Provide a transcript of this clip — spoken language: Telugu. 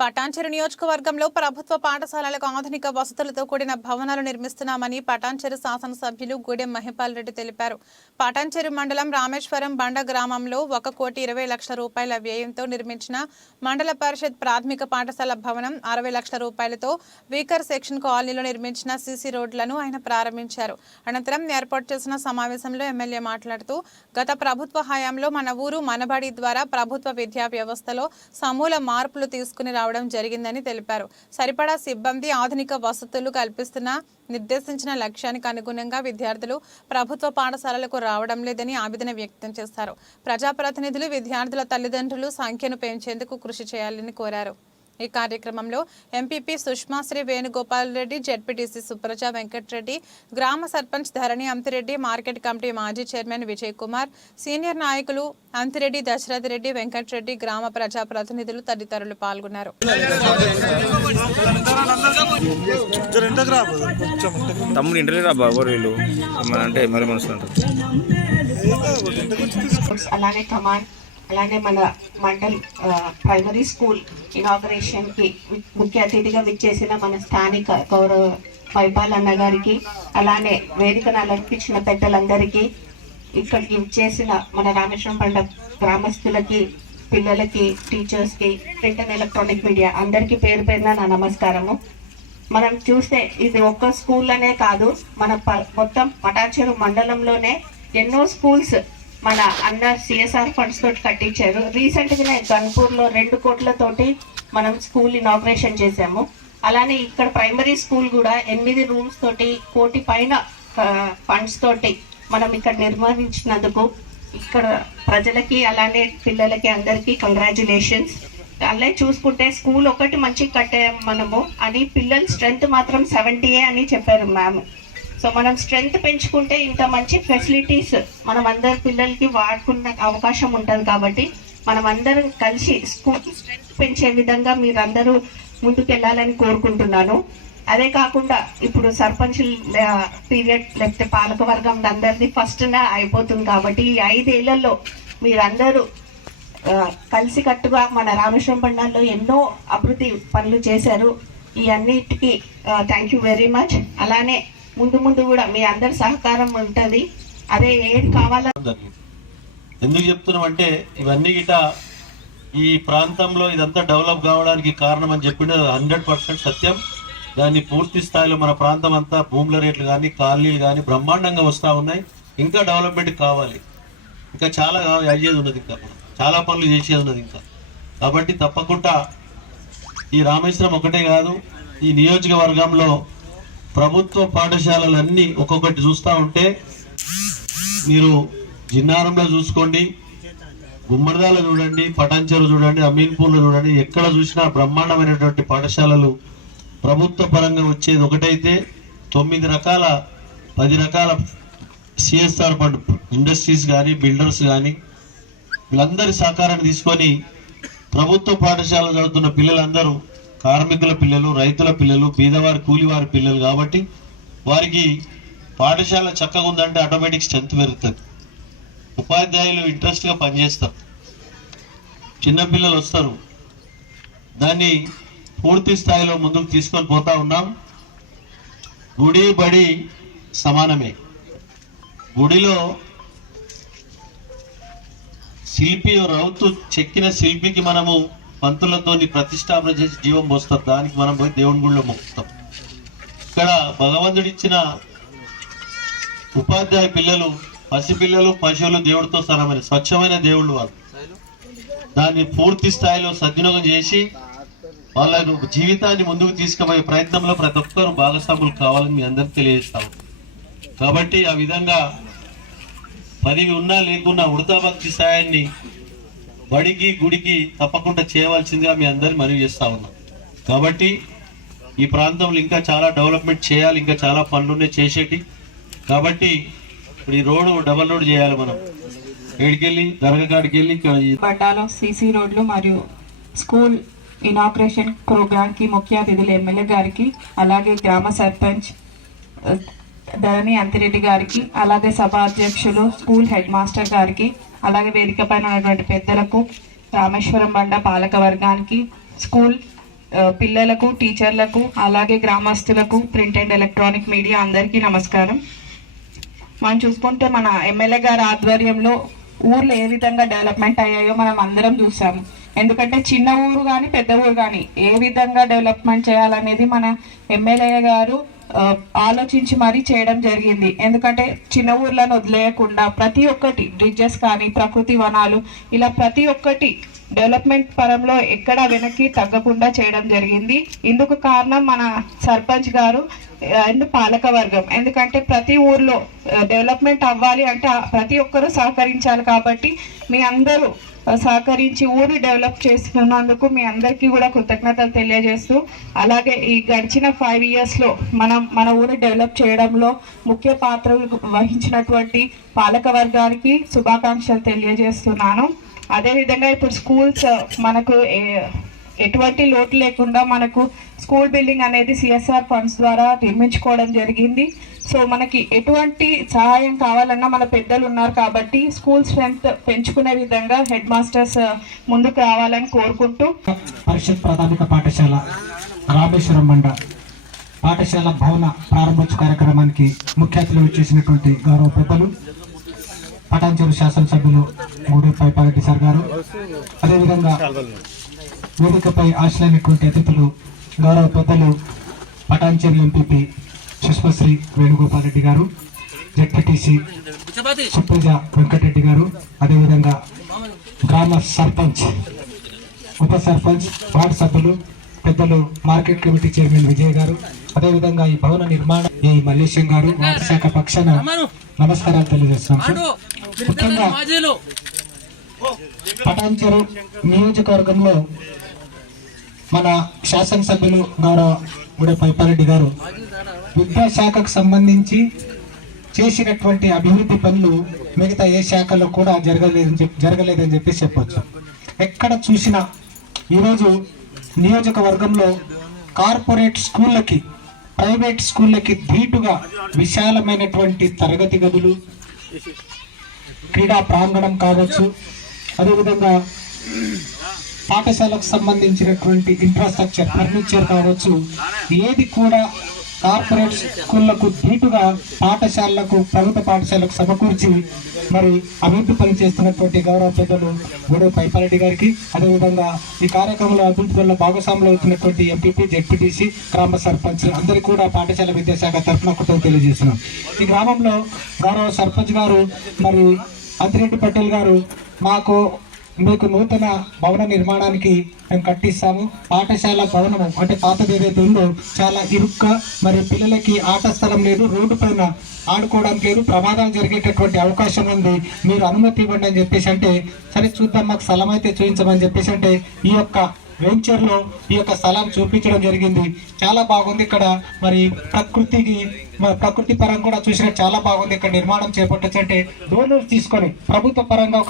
పటాన్చెరు నియోజకవర్గంలో ప్రభుత్వ పాఠశాలలకు ఆధునిక వసతులతో కూడిన భవనాలు నిర్మిస్తున్నామని పటాన్చెరు శాసనసభ్యులు గూడెం మహిపాల్ రెడ్డి తెలిపారు. పటాన్చెరు మండలం రామేశ్వరం బండ గ్రామంలో ఒక కోటి ఇరవై లక్షల రూపాయల వ్యయంతో నిర్మించిన మండల పరిషత్ ప్రాథమిక పాఠశాల భవనం అరవై లక్షల రూపాయలతో వీకర్ సెక్షన్ కాలనీలో నిర్మించిన సీసీ రోడ్లను ఆయన ప్రారంభించారు. అనంతరం ఏర్పాటు చేసిన సమావేశంలో ఎమ్మెల్యే మాట్లాడుతూ గత ప్రభుత్వ హయాంలో మన ఊరు మనబడి ద్వారా ప్రభుత్వ విద్యా వ్యవస్థలో సమూల మార్పులు తీసుకుని రావడం జరిగిందని తెలిపారు. సరిపడా సిబ్బంది ఆధునిక వసతులు కల్పిస్తున్న నిర్దేశించిన లక్ష్యానికి అనుగుణంగా విద్యార్థులు ప్రభుత్వ పాఠశాలలకు రావడం లేదని ఆవేదన వ్యక్తం చేశారు. ప్రజాప్రతినిధులు విద్యార్థుల తల్లిదండ్రులు సంఖ్యను పెంచేందుకు కృషి చేయాలని కోరారు. ఈ కార్యక్రమంలో ఎంపీపీ సుష్మా శ్రీ వేణుగోపాల్ రెడ్డి జెడ్పీటీసీ సుప్రజ వెంకటరెడ్డి గ్రామ సర్పంచ్ ధరణి అంతిరెడ్డి మార్కెట్ కమిటీ మాజీ చైర్మన్ విజయ్ కుమార్ సీనియర్ నాయకులు అంతిరెడ్డి దశరథ్ రెడ్డి వెంకటరెడ్డి గ్రామ ప్రజా ప్రతినిధులు తదితరులు పాల్గొన్నారు జర ఇంటకు రా brother. కొంచెం ఇంటకు తమ్ముడు ఇంటర్వ్యూ రా బాబు వీళ్ళు ఏమన్నా అంటే మరి మనసు అలానే కమాండ్ అలానే మన మండల్ ప్రైమరీ స్కూల్ ఇనాగరేషన్కి ముఖ్య అతిథిగా విచ్చేసిన మన స్థానిక గౌరవ పైపాల్ అన్న గారికి అలానే వేదికను అలంకరించిన పెద్దలందరికీ ఇక్కడికి విచ్చేసిన మన రామేశ్వరం పండ గ్రామస్తులకి పిల్లలకి టీచర్స్కి ప్రింట్ అండ్ ఎలక్ట్రానిక్ మీడియా అందరికీ పేరు పేరున నా నమస్కారము. మనం చూస్తే ఇది ఒక్క స్కూల్ అనే కాదు మన ప- మొత్తం పటాచెరు మండలంలోనే ఎన్నో స్కూల్స్ మన అన్న సిఎస్ఆర్ ఫండ్స్ తోటి కట్టించారు. రీసెంట్గా గన్పూర్లో రెండు కోట్లతోటి మనం స్కూల్ ఇనాగ్రేషన్ చేశాము. అలానే ఇక్కడ ప్రైమరీ స్కూల్ కూడా ఎనిమిది రూమ్స్ తోటి కోటి పైన ఫండ్స్ తోటి మనం ఇక్కడ నిర్వహించినందుకు ఇక్కడ ప్రజలకి అలానే పిల్లలకి అందరికీ కంగ్రాచులేషన్స్ అలాగే చూసుకుంటే స్కూల్ ఒకటి మంచి కట్టే మనము అని పిల్లల స్ట్రెంగ్త్ మాత్రం సెవెంటీయే అని చెప్పారు మ్యామ్ సో మనం స్ట్రెంగ్త్ పెంచుకుంటే ఇంత మంచి ఫెసిలిటీస్ మనం అందరి పిల్లలకి వాడుకున్న అవకాశం ఉంటుంది కాబట్టి మనం అందరం కలిసి స్కూల్ స్ట్రెంగ్త్ పెంచే విధంగా మీరందరూ ముందుకెళ్ళాలని కోరుకుంటున్నాను. అదే కాకుండా ఇప్పుడు సర్పంచ్ పీరియడ్ లేకపోతే పాలక వర్గం అందరిది ఫస్ట్ అయిపోతుంది కాబట్టి ఈ ఐదేళ్ళలో మీరందరూ కలిసికట్టుగా మన రామేశ్వరం పండాల్లో ఎన్నో అభివృద్ధి పనులు చేశారు. ఈ అన్నిటికీ థ్యాంక్ యూ వెరీ మచ్ అలానే ముందు ముందు కూడా మీ అందరి సహకారం ఉంటుంది. అదే ఏది కావాలా ఎందుకు చెప్తున్నాం అంటే ఇవన్నీ గిట ఈ ప్రాంతంలో ఇదంతా డెవలప్ కావడానికి కారణం అని చెప్పింది హండ్రెడ్ పర్సెంట్ సత్యం. దాన్ని పూర్తి స్థాయిలో మన ప్రాంతం అంతా భూముల రేట్లు కానీ కాలనీలు కానీ బ్రహ్మాండంగా వస్తూ ఉన్నాయి. ఇంకా డెవలప్మెంట్ కావాలి. ఇంకా చాలా కావాలి, అయ్యేది ఉన్నది ఇంకా చాలా పనులు చేసేది ఉన్నది ఇంకా. కాబట్టి తప్పకుండా ఈ రామేశ్వరం ఒకటే కాదు ఈ నియోజకవర్గంలో ప్రభుత్వ పాఠశాలలన్నీ ఒక్కొక్కటి చూస్తూ ఉంటే మీరు జిన్నారంలో చూసుకోండి గుమ్మడిదాల చూడండి పటాన్చెరు చూడండి అమీన్పూర్లో చూడండి ఎక్కడ చూసినా బ్రహ్మాండమైనటువంటి పాఠశాలలు ప్రభుత్వ పరంగా వచ్చేది ఒకటైతే తొమ్మిది రకాల పది రకాల సిఎస్ఆర్ ఫండ్ ఇండస్ట్రీస్ కానీ బిల్డర్స్ కానీ వీళ్ళందరి సహకారాన్ని తీసుకొని ప్రభుత్వ పాఠశాలలో చదువుతున్న పిల్లలందరూ కార్మికుల పిల్లలు రైతుల పిల్లలు బీదవారి కూలివారి పిల్లలు కాబట్టి వారికి పాఠశాల చక్కగా ఉందంటే ఆటోమేటిక్ స్ట్రెంత్ పెరుగుతుంది. ఉపాధ్యాయులు ఇంట్రెస్ట్గా పనిచేస్తారు. చిన్నపిల్లలు వస్తారు. దాన్ని పూర్తి స్థాయిలో ముందుకు తీసుకొని పోతా ఉన్నాం. గుడి బడి సమానమే. గుడిలో శిల్పి రౌతు చెక్కిన శిల్పికి మనము పంతులతోని ప్రతిష్టాపన చేసి జీవం పోస్తారు. దానికి మనం పోయి దేవుని గుడిలో మొక్కుతాం. ఇక్కడ భగవంతుడిచ్చిన ఉపాధ్యాయ పిల్లలు పసిపిల్లలు పశువులు దేవుడితో సరమైన స్వచ్ఛమైన దేవుళ్ళు వాళ్ళు. దాన్ని పూర్తి స్థాయిలో సద్వినియోగం చేసి వాళ్ళను జీవితాన్ని ముందుకు తీసుకుపోయే ప్రయత్నంలో ప్రతి ఒక్కరు భాగస్వాములు కావాలని మీ అందరికి తెలియజేస్తాము. కాబట్టి ఆ విధంగా పదివి ఉన్నా లేకున్నా వృధా భక్తి బడికి గుడికి తప్పకుండా చేయవలసిందిగా మీ అందరి మనవి చేస్తా ఉన్నాం. కాబట్టి ఈ ప్రాంతంలో ఇంకా చాలా డెవలప్మెంట్ చేయాలి ఇంకా చాలా పనులునే చేసేటి. కాబట్టి ఇప్పుడు ఈ రోడ్డు డబల్ రోడ్ చేయాలి మనం. ఏడికెళ్ళి దర్గా వెళ్ళి పట్టాలం సీసీ రోడ్లు మరియు స్కూల్ ఇనాగ్రేషన్ ప్రోగ్రామ్కి ముఖ్య అతిథులు ఎమ్మెల్యే గారికి అలాగే గ్రామ సర్పంచ్ ధరణి అంతిరెడ్డి గారికి అలాగే సభ అధ్యక్షులు స్కూల్ హెడ్ మాస్టర్ గారికి అలాగే వేదిక పైన ఉన్నటువంటి పెద్దలకు రామేశ్వరం బండ పాలక వర్గానికి స్కూల్ పిల్లలకు టీచర్లకు అలాగే గ్రామస్తులకు ప్రింట్ అండ్ ఎలక్ట్రానిక్ మీడియా అందరికీ నమస్కారం. మనం చూసుకుంటే మన ఎమ్మెల్యే గారి ఆధ్వర్యంలో ఊర్లు ఏ విధంగా డెవలప్మెంట్ అయ్యాయో మనం అందరం చూసాము. ఎందుకంటే చిన్న ఊరు కానీ పెద్ద ఊరు కానీ ఏ విధంగా డెవలప్మెంట్ చేయాలనేది మన ఎమ్మెల్యే గారు ఆలోచించి మరీ చేయడం జరిగింది. ఎందుకంటే చిన్న ఊర్లను వదిలేయకుండా ప్రతి ఒక్కటి బ్రిడ్జెస్ కానీ ప్రకృతి వనాలు ఇలా ప్రతి ఒక్కటి డెవలప్మెంట్ పరంలో ఎక్కడ వెనక్కి తగ్గకుండా చేయడం జరిగింది. ఇందుకు కారణం మన సర్పంచ్ గారు అండ్ పాలక వర్గం. ఎందుకంటే ప్రతి ఊర్లో డెవలప్మెంట్ అవ్వాలి అంటే ప్రతి ఒక్కరూ సహకరించాలి కాబట్టి మీ అందరూ సహకరించి ఊరు డెవలప్ చేస్తున్నందుకు మీ అందరికీ కూడా కృతజ్ఞతలు తెలియజేస్తూ అలాగే ఈ గడిచిన ఫైవ్ ఇయర్స్లో మనం మన ఊరు డెవలప్ చేయడంలో ముఖ్య పాత్రలు వహించినటువంటి పాలక వర్గానికి శుభాకాంక్షలు తెలియజేస్తున్నాను. అదేవిధంగా ఇప్పుడు స్కూల్స్ మనకు ఏ- ఎటువంటి లోటు లేకుండా మనకు స్కూల్ బిల్డింగ్ అనేది సిఎస్ఆర్ ఫండ్స్ ద్వారా నిర్మించుకోవడం జరిగింది. సో మనకి ఎటువంటి సహాయం కావాలన్నా మన పెద్దలు ఉన్నారు కాబట్టి స్కూల్ స్ట్రెంత్ పెంచుకునే విధంగా హెడ్ మాస్టర్స్ ముందుకు రావాలని కోరుకుంటూ. పరిషత్ ప్రాథమిక పాఠశాల రామేశ్వరం మండ పాఠశాల భవన ప్రారంభోత్సవ కార్యక్రమానికి ముఖ్య అతిథులు చేసినటువంటి గౌరవ పెద్దలు పటాన్చెరు శాసనసభ్యులు మూడు పైపారెడ్డి సార్ గారు. అదేవిధంగా వేదికపై ఆశలైనటువంటి అతిథులు గౌరవ పెద్దలు పటాన్చెరు ఎంపీపీ సుష్మశ్రీ వేణుగోపాల్ రెడ్డి గారు జెడ్పీటీసీ సుప్రజ వెంకటరెడ్డి గారు అదేవిధంగా గ్రామ సర్పంచ్ ఉప సర్పంచ్ వార్డు సభ్యులు పెద్దలు మార్కెట్ కమిటీ చైర్మన్ విజయ్ గారు అదేవిధంగా ఈ భవన నిర్మాణ ఈ మల్లేశం గారు వార్డు శాఖ పక్షాన నమస్కారాలు తెలియజేస్తున్నాం. ముఖ్యంగా పటాన్చెరు నియోజకవర్గంలో మన శాసనసభ్యులు గౌరవ గుడ పైపారెడ్డి గారు విద్యాశాఖకు సంబంధించి చేసినటువంటి అభివృద్ధి పనులు మిగతా ఏ శాఖలో కూడా జరగలేదని చెప్పి జరగలేదని చెప్పి చెప్పొచ్చు. ఎక్కడ చూసినా ఈరోజు నియోజకవర్గంలో కార్పొరేట్ స్కూళ్ళకి ప్రైవేట్ స్కూళ్ళకి ధీటుగా విశాలమైనటువంటి తరగతి గదులు క్రీడా ప్రాంగణం కావచ్చు అదేవిధంగా పాఠశాలకు సంబంధించినటువంటి ఇన్ఫ్రాస్ట్రక్చర్ ఫర్నిచర్ కావచ్చు ఏది కూడా కార్పొరేట్ స్కూళ్ళకు ధీటుగా పాఠశాలలకు ప్రభుత్వ పాఠశాలకు సమకూర్చి మరి అభివృద్ధి పని చేస్తున్నటువంటి గౌరవ పెద్దలు గూడెం పైపారెడ్డి గారికి అదేవిధంగా ఈ కార్యక్రమంలో అభివృద్ధి వల్ల భాగస్వాములు అవుతున్నటువంటి ఎంపీపీ జెడ్పీటీసీ గ్రామ సర్పంచ్ అందరికీ కూడా పాఠశాల విద్యాశాఖ తరఫున కృతజ్ఞతలు తెలియజేస్తున్నాం. ఈ గ్రామంలో గౌరవ సర్పంచ్ గారు మరి అంతిరెడ్డి పటేల్ గారు మాకు మీకు నూతన భవన నిర్మాణానికి మేము కట్టిస్తాము. పాఠశాల భవనము అంటే పాతది ఏదైతే ఉందో చాలా ఇరుక్క మరియు పిల్లలకి ఆట స్థలం లేదు. రోడ్డు పైన ఆడుకోవడానికి లేదు. ప్రమాదం జరిగేటటువంటి అవకాశం ఉంది. మీరు అనుమతి ఇవ్వండి అని చెప్పేసి అంటే సరే చూద్దాం మాకు స్థలం అయితే చూపించమని చెప్పేసి అంటే ఈ యొక్క వెంచర్లో ఈ యొక్క స్థలం చూపించడం జరిగింది. చాలా బాగుంది ఇక్కడ. మరి ప్రకృతికి ప్రకృతి పరంగా కూడా చూసినట్టు చాలా బాగుంది. ఇక్కడ నిర్మాణం చేపట్టచ్చు అంటే డోనర్స్ తీసుకొని ప్రభుత్వ పరంగా ఒక